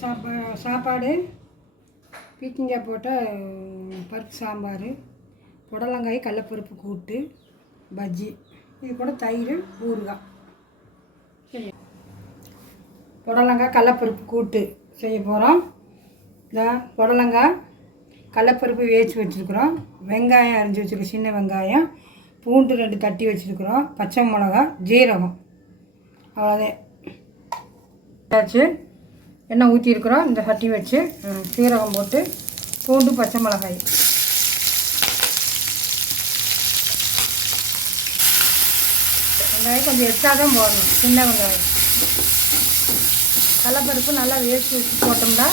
சாப்பா சாப்பாடு பீக்கிங்காய் போட்ட பருப்பு சாம்பார் புடலங்காய் கடலப்பருப்பு கூட்டு பஜ்ஜி. இது கூட தயிர் ஊறுகாய். சரி புடலங்காய் கடலப்பருப்பு கூட்டு செய்ய போகிறோம் இந்த புடலங்காய் கடலப்பருப்பு வேச்சு வச்சுருக்குறோம். வெங்காயம் அரிஞ்சு வச்சுருக்கோம் சின்ன வெங்காயம். பூண்டு ரெண்டு தட்டி வச்சுருக்குறோம். பச்சை மிளகா ஜீரகம். அவ்வளோதான் ஆச்சு எண்ணெய் ஊற்றிருக்கிறோம் இந்த சட்டி வச்சு சீரகம் போட்டு பூண்டு பச்சை மிளகாய். வெங்காயம் கொஞ்சம் எச்சா தான் போடணும் சின்ன வெங்காயம். கடலப்பருப்பு நல்லா வேஸ்ட் வச்சு போட்டோம்னா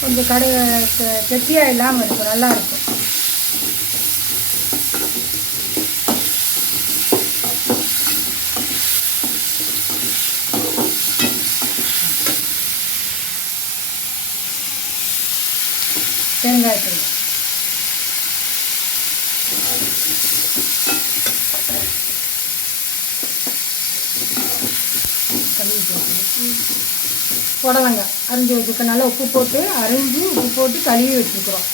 கொஞ்சம் கடை கெட்டியாக இல்லாமல் இருக்கும். நல்லாயிருக்கும் வெங்காயத்தூள் புடலங்க கழுவி அரிஞ்சு வச்சுருக்க நல்லா உப்பு போட்டு அரிஞ்சு உப்பு போட்டு கழுவி வச்சுருக்குறோம்.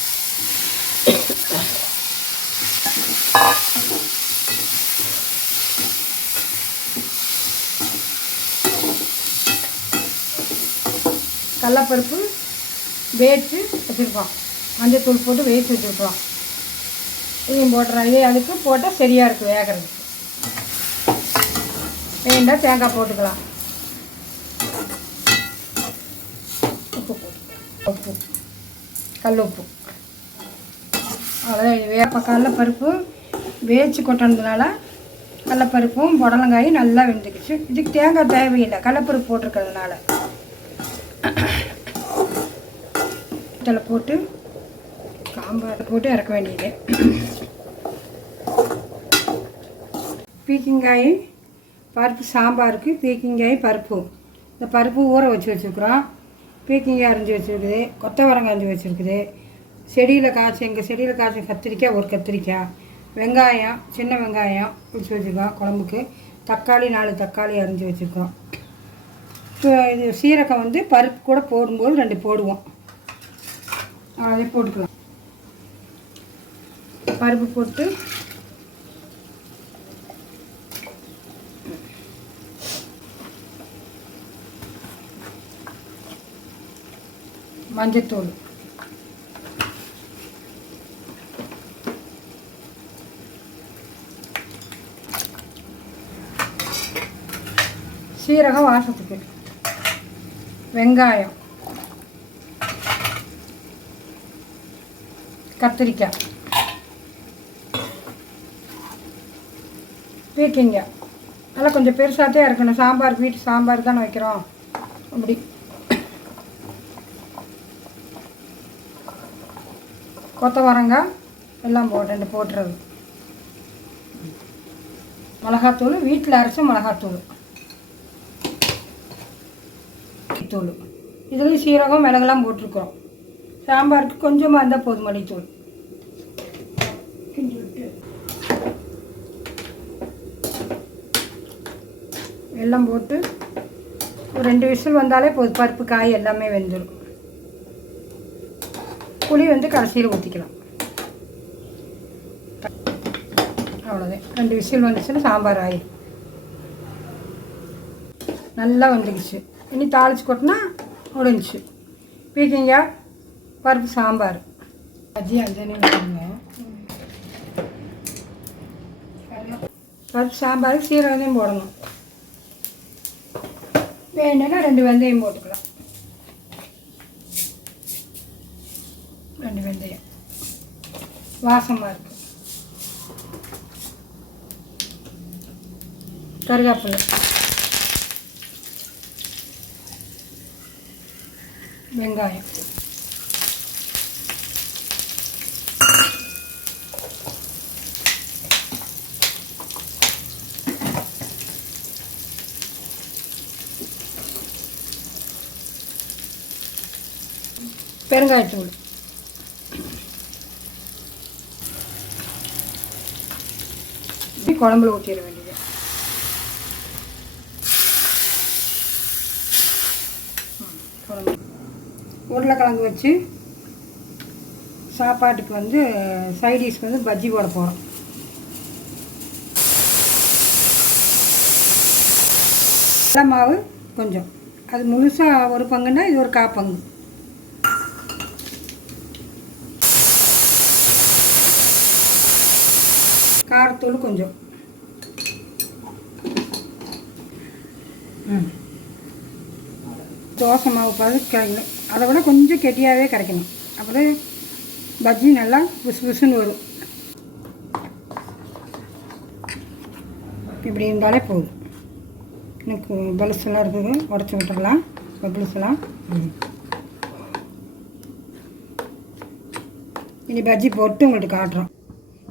கடலப்பருப்பு வேட்டு வச்சுருக்கோம். மஞ்சத்தூள் போட்டு வேச்சு வச்சுருக்கலாம் இதையும் போட்டுறோம். இதே அதுக்கு போட்டால் சரியாக இருக்குது வேகிறதுக்கு. வேண்டாம் தேங்காய் போட்டுக்கலாம். உப்பு போட்டுக்கலாம். உப்பு. கல் உப்பு. அவ்வளோதான் இது வேப்ப கடலப்பருப்பு வேச்சு கொட்டினதுனால கடலப்பருப்பும் புடலங்காயும் நல்லா வெந்துக்குச்சு. இதுக்கு தேங்காய் தேவையில்லை. கடலப்பருப்பு போட்டிருக்கிறதுனால. இதில் போட்டு சாம்பார் போட்டு இறக்க வேண்டியது. பீக்கிங்காய் பருப்பு சாம்பாருக்கு பீக்கிங்காய் பருப்பு. இந்த பருப்பு ஊற வச்சு வச்சுருக்குறோம். பீக்கிங்காய் அரைஞ்சி வச்சுருக்குது. கொத்தவரங்காய் அரைஞ்சி வச்சுருக்குது. செடியில் காய்ச்சி எங்கள் செடியில் காய்ச்ச கத்திரிக்காய் ஒரு கத்திரிக்காய். வெங்காயம் சின்ன வெங்காயம் பிடிச்சி வச்சுருக்கோம் குழம்புக்கு. தக்காளி நாலு தக்காளி அரைஞ்சி வச்சுருக்கோம். இப்போ இது சீரகம் வந்து பருப்பு கூட போடும்போது ரெண்டு போடுவோம். அதே போட்டுக்கலாம். பருப்பு போட்டு மஞ்சத்தூள். சீரகம் வாசத்துக்கு. வெங்காயம். கத்திரிக்காய். பீக்கிங்க நல்லா கொஞ்சம் பெருசாகத்தே இருக்கணும். சாம்பார் வீட்டு சாம்பார் தானே வைக்கிறோம். அப்படி. கொத்தவரங்காய் எல்லாம் போட்டு போட்டுறது. மிளகாத்தூள் வீட்டில் அரைச்ச மிளகாத்தூள். தூள். இதுலேயும் சீரகம் மிளகெல்லாம் போட்டிருக்கிறோம். சாம்பாருக்கு கொஞ்சமாக இருந்தால் போதும் மல்லித்தூள். எல்லாம் போட்டு ஒரு ரெண்டு விசில் வந்தாலே போதும். பருப்பு காய் எல்லாமே வெந்துடும் புளி வந்து கடைசியில் ஊற்றிக்கலாம் அவ்வளோதான் ரெண்டு விசில் வந்துச்சுன்னா சாம்பார் ஆயிடும் நல்லா வந்துடுச்சு இனி தாளிச்சு கொட்டினா முடிஞ்சிச்சு. பீக்கிங்காய் பருப்பு சாம்பார். அஜி அஞ்சனே வச்சுருங்க. பருப்பு சாம்பாருக்கு சீரகத்தையும் போடணும். வேணும்னா ரெண்டு வெந்தயம் போட்டுக்கலாம். ரெண்டு வெந்தயம். வாசமாக இருக்கு கருவேப்பிலை வெங்காயம். பெருங்காயத்தூள். குழம்புல ஊற்றிட வேண்டியது. குழம்பு. உருளைக்கிழங்கு வச்சு சாப்பாட்டுக்கு வந்து சைடிஷ் வந்து பஜ்ஜி போட போகிறோம் கடலை மாவு கொஞ்சம். அது முழுசாக ஒரு பங்குன்னா இது ஒரு காப்பங்கு காரத்தூள் கொஞ்சம். தோசை மாவு பார்த்து கிடைக்கணும் அதை விட கொஞ்சம் கெட்டியாகவே கிடைக்கணும் அப்புறம் பஜ்ஜி நல்லா புசு புசுன்னு வரும். இப்படி இருந்தாலே போதும். எனக்கு பலுஸ் எல்லாம் இருக்குது. உடச்சி விட்டுடலாம் பபுள்ஸ் எல்லாம் ம். இனி பஜ்ஜி போட்டு உங்கள்கிட்ட காட்டுறோம்.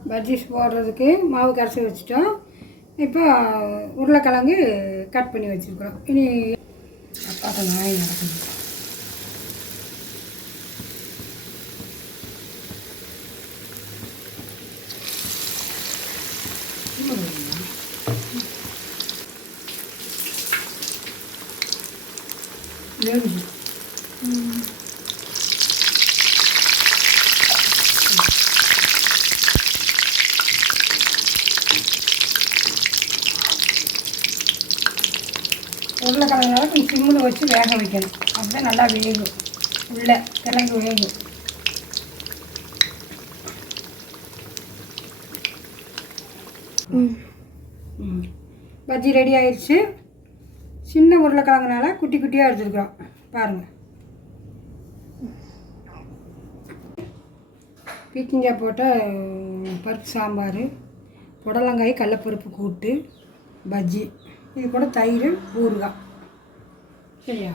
பஜ்ஜி போடுறதுக்கு மாவு கரைச்சி வச்சுட்டோம். இப்போ உருளைக்கிழங்கு கட் பண்ணி வச்சுருக்குறோம். இனி அப்பாட்ட நாய் நடக்குது. வேகுது உருளைக்கிழங்குனால சிம்மில் வச்சு வேக வைக்கணும். அப்போ நல்லா வேகும். உள்ள கிழங்கு வேகும். ம். பஜ்ஜி ரெடி ஆயிடுச்சு. சின்ன உருளைக்கிழங்குனால குட்டி குட்டியாக எடுத்துருக்குறோம். பாருங்கள் பீக்கிங்காய் போட்ட பருப்பு சாம்பார் புடலங்காய் கடலப்பருப்பு கூட்டு பஜ்ஜி இது கூட தயிர் ஊறுகாய். Ja.